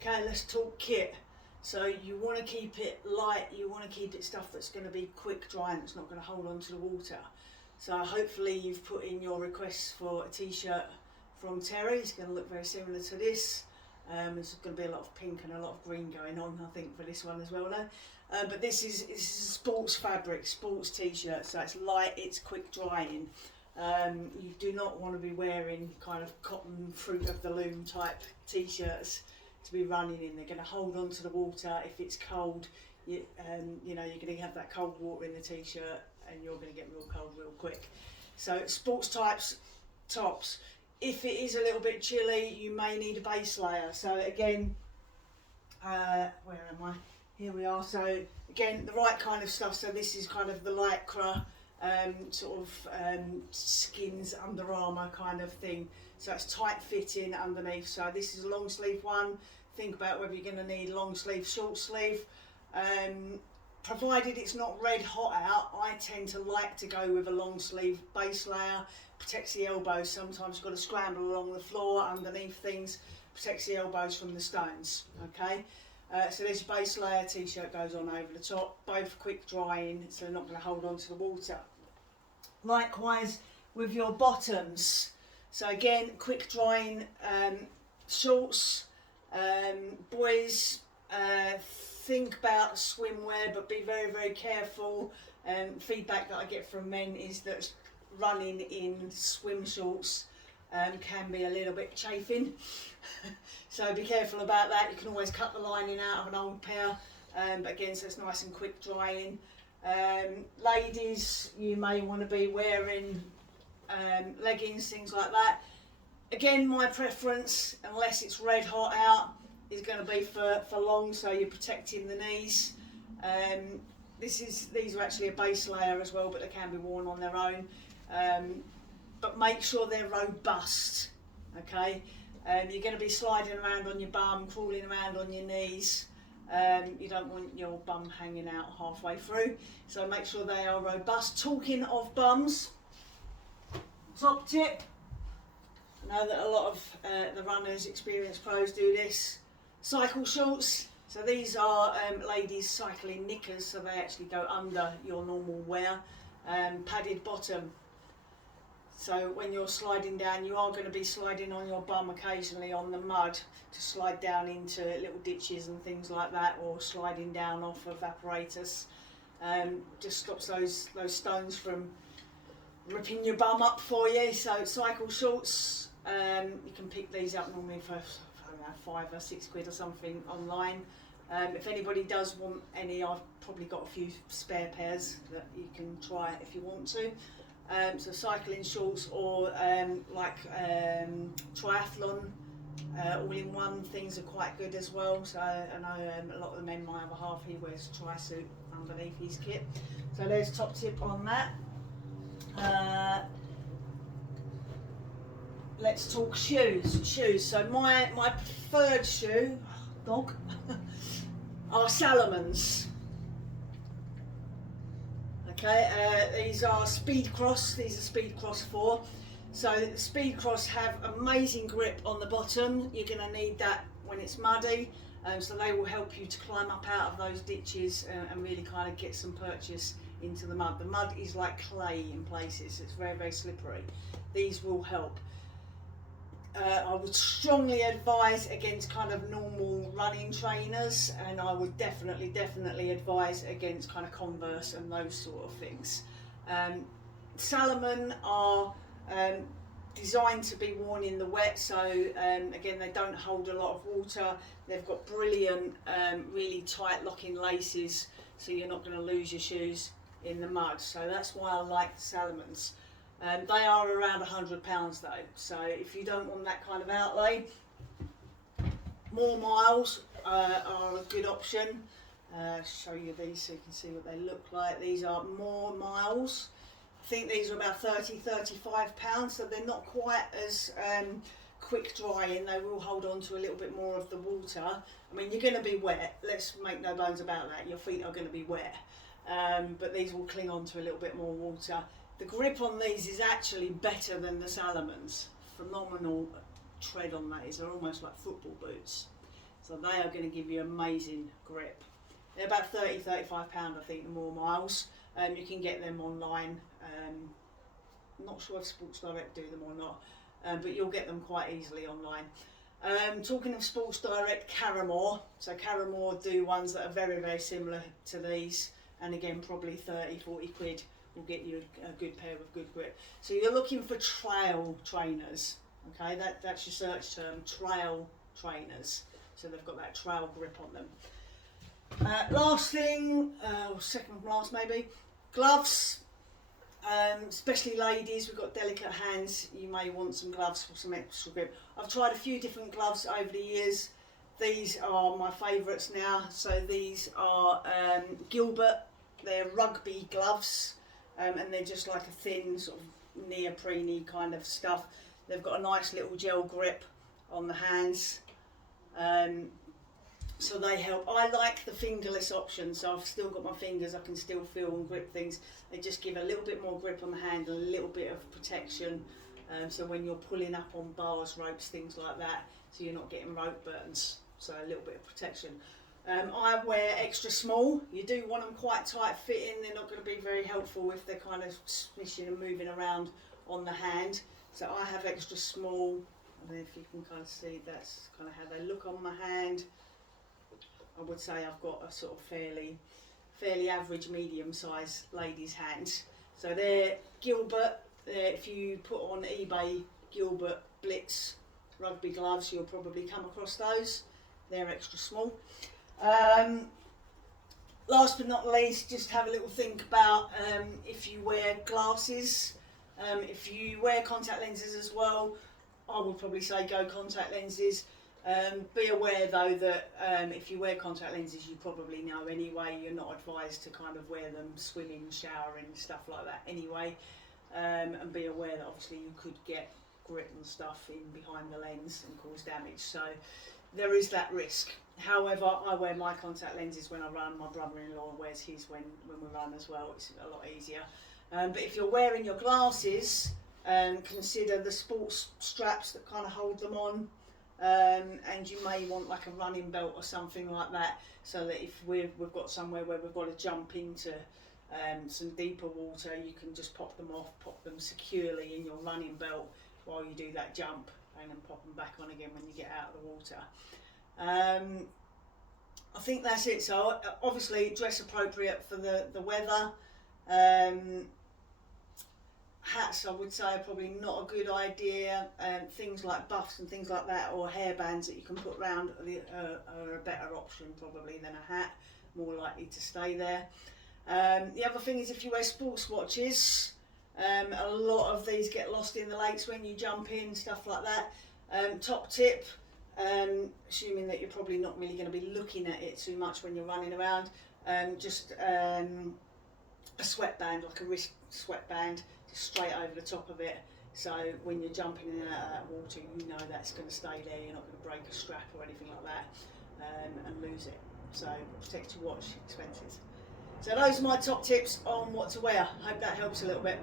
Okay, let's talk kit. So you want to keep it light, you want to keep it stuff that's going to be quick drying, that's not going to hold on to the water. So hopefully you've put in your requests for a t-shirt from Terry. It's going to look very similar to this. There's going to be a lot of pink and a lot of green going on, I think, for this one as well though. But this is sports fabric, sports t-shirt, so it's light, it's quick drying. You do not want to be wearing kind of cotton fruit of the loom type t-shirts to be running in. They're going to hold on to the water. If it's cold, you know, you're going to have that cold water in the t-shirt and you're going to get real cold real quick. So sports types tops. If it is a little bit chilly, you may need a base layer. So again, where am I? Here we are. So again, the right kind of stuff. So this is kind of the lycra, sort of skins, Under Armour kind of thing. So it's tight fitting underneath. So this is a long sleeve one. Think about whether you're going to need long sleeve, short sleeve. Provided it's not red hot out, I tend to like to go with a long sleeve base layer. Protects the elbows. Sometimes you've got to scramble along the floor underneath things. Protects the elbows from the stones. Okay. So there's your base layer, t-shirt goes on over the top, both quick drying, so they're not going to hold on to the water. Likewise with your bottoms. So again, quick drying shorts. Boys, think about swimwear, but be very, very careful. Feedback that I get from men is that running in swim shorts can be a little bit chafing. So be careful about that. You can always cut the lining out of an old pair, but again, so it's nice and quick drying. Ladies, you may want to be wearing leggings, things like that. Again, my preference, unless it's red hot out, is going to be for long, so you're protecting the knees. These are actually a base layer as well, but they can be worn on their own. But make sure they're robust, okay? You're going to be sliding around on your bum, crawling around on your knees. You don't want your bum hanging out halfway through, so make sure they are robust. Talking of bums, top tip. I know that a lot of the runners, experienced pros do this. Cycle shorts. So these are ladies' cycling knickers, so they actually go under your normal wear. Padded bottom. So when you're sliding down, you are going to be sliding on your bum occasionally on the mud to slide down into little ditches and things like that, or sliding down off of apparatus. Just stops those stones from ripping your bum up for you. So cycle shorts, you can pick these up normally for, I don't know, £5 or £6 or something online. If anybody does want any, I've probably got a few spare pairs that you can try if you want to. So cycling shorts, or triathlon all-in-one things are quite good as well. So I know a lot of the men, my other half, he wears a tri-suit underneath his kit. So there's top tip on that. Let's talk shoes. So my preferred shoe, dog, are Salomons. Okay, these are Speed Cross. These are Speed Cross 4. So the Speed Cross have amazing grip on the bottom. You're going to need that when it's muddy. So they will help you to climb up out of those ditches and really kind of get some purchase into the mud. The mud is like clay in places. It's very, very slippery. These will help. I would strongly advise against kind of normal running trainers, and I would definitely advise against kind of Converse and those sort of things. Salomon are designed to be worn in the wet, so again, they don't hold a lot of water. They've got brilliant, really tight locking laces, so you're not going to lose your shoes in the mud. So that's why I like the Salomons. They are around £100 though, so if you don't want that kind of outlay, more miles are a good option. Show you these so you can see what they look like. These are more miles. I think these are about £30–35, so they're not quite as quick drying. They will hold on to a little bit more of the water. I mean, you're going to be wet, let's make no bones about that. Your feet are going to be wet, but these will cling on to a little bit more water. The grip on these is actually better than the Salomons. Phenomenal tread on these. They're almost like football boots. So they are going to give you amazing grip. They're about £30–35, I think, the more miles. You can get them online. I'm not sure if Sports Direct do them or not, but you'll get them quite easily online. Talking of Sports Direct, Caramore. So Caramore do ones that are very, very similar to these, and again probably 30–40 quid will get you a good pair with good grip. So you're looking for trail trainers, okay? That's your search term, trail trainers. So they've got that trail grip on them. Last thing, second from last maybe, gloves. Especially ladies, we've got delicate hands, you may want some gloves for some extra grip. I've tried a few different gloves over the years. These are my favourites now. So these are Gilbert, they're rugby gloves, and they're just like a thin sort of neoprene kind of stuff. They've got a nice little gel grip on the hands, so they help. I like the fingerless option, so I've still got my fingers, I can still feel and grip things. They just give a little bit more grip on the hand and a little bit of protection, so when you're pulling up on bars, ropes, things like that, so you're not getting rope burns, so a little bit of protection. I wear extra small. You do want them quite tight fitting, they're not going to be very helpful if they're kind of smishing and moving around on the hand. So I have extra small, and if you can kind of see, that's kind of how they look on my hand. I would say I've got a sort of fairly average medium size lady's hands. So they're Gilbert. If you put on eBay Gilbert Blitz rugby gloves, you'll probably come across those. They're extra small. Last but not least, just have a little think about if you wear glasses. If you wear contact lenses as well, I would probably say go contact lenses. Be aware though that if you wear contact lenses, you probably know anyway, you're not advised to kind of wear them swimming, showering, stuff like that anyway. And be aware that obviously you could get grit and stuff in behind the lens and cause damage. So there is that risk. However, I wear my contact lenses when I run. My brother-in-law wears his when we run as well. It's a lot easier. But if you're wearing your glasses, consider the sports straps that kind of hold them on. And you may want like a running belt or something like that, so that if we've got somewhere where we've got to jump into some deeper water, you can just pop them off, pop them securely in your running belt while you do that jump, and then pop them back on again when you get out of the water. I think that's it. So obviously dress appropriate for the weather. Hats, I would say, are probably not a good idea. Things like buffs and things like that, or hairbands that you can put round, are a better option probably than a hat, more likely to stay there. The other thing is if you wear sports watches, a lot of these get lost in the lakes when you jump in, stuff like that. Top tip, assuming that you're probably not really going to be looking at it too much when you're running around, just a sweatband, like a wrist sweatband, straight over the top of it, so when you're jumping in and out of that water, you know that's going to stay there, you're not going to break a strap or anything like that, and lose it. So protect your watch expenses. So those are my top tips on what to wear. Hope that helps a little bit.